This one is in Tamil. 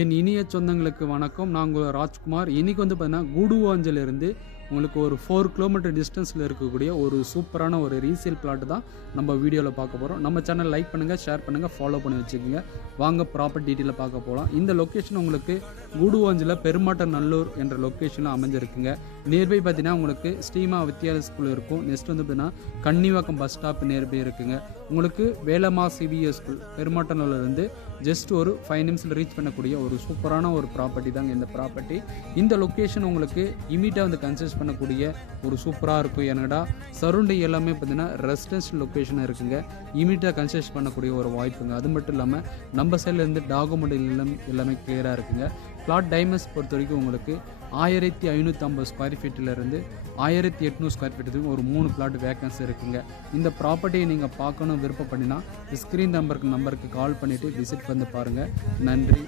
என் இனிய சொந்தங்களுக்கு வணக்கம். நான் உங்கள் ராஜ்குமார். இன்றைக்கி வந்து பார்த்தீங்கன்னா கூடுவாஞ்சலிருந்து உங்களுக்கு ஒரு 4 கிலோமீட்டர் டிஸ்டன்ஸில் இருக்கக்கூடிய ஒரு சூப்பரான ஒரு ரீசேல் பிளாட் தான் நம்ம வீடியோவில் பார்க்க போகிறோம். நம்ம சேனல் லைக் பண்ணுங்கள், ஷேர் பண்ணுங்கள், ஃபாலோ பண்ணி வச்சுக்கோங்க. வாங்க ப்ராப்பர்ட்டி டீட்டெயிலாக பார்க்க போகலாம். இந்த லொக்கேஷன் உங்களுக்கு கூடுவாஞ்சில் பெருமாட்ட நல்லூர் என்ற லொக்கேஷனில் அமைஞ்சிருக்குங்க. நியர்பை பார்த்தீங்கன்னா உங்களுக்கு ஸ்ரீமா வித்யாலயா ஸ்கூல் இருக்கும். நெக்ஸ்ட் வந்து பார்த்தீங்கன்னா கன்னிவாக்கம் பஸ் ஸ்டாப் நியர்பை இருக்குங்க. உங்களுக்கு வேலம்மா சிபிஎஸ் ஸ்கூல் பெருமாட்ட நல்லூர்லேருந்து ஜஸ்ட் ஒரு 5 நிமிஷத்தில் ரீச் பண்ணக்கூடிய ஒரு சூப்பரான ஒரு ப்ராப்பர்ட்டி தாங்க இந்த ப்ராப்பர்ட்டி. இந்த லொக்கேஷன் உங்களுக்கு இமீடியட்டாக வந்து கன்சிடர் பண்ணக்கூடிய ஒரு சூப்பராக இருக்கும். ஏன்னாடா சரௌண்டிங் எல்லாமே பார்த்தீங்கன்னா ரெசிடென்ஷியல் லொக்கேஷனாக இருக்குங்க. இமீடியட்டாக கன்சிடர் பண்ணக்கூடிய ஒரு வாய்ப்புங்க. அது மட்டும் இல்லாமல் நம்ம சைட்லேருந்து டாக்குமெண்ட் எல்லாமே கிளியராக இருக்குங்க. பிளாட் டைமண்ட்ஸ் பொறுத்த வரைக்கும் உங்களுக்கு 1550 ஸ்கொயர் ஃபீட்டிலேருந்து 1800 ஸ்கொயர் ஃபீட் வரைக்கும் ஒரு 3 பிளாட் வேக்கன்சி இருக்குங்க. இந்த ப்ராப்பர்ட்டியை நீங்கள் பார்க்கணும் விருப்பப்படினா ஸ்க்ரீன் நம்பருக்கு கால் பண்ணிவிட்டு விசிட் வந்து பாருங்கள். நன்றி.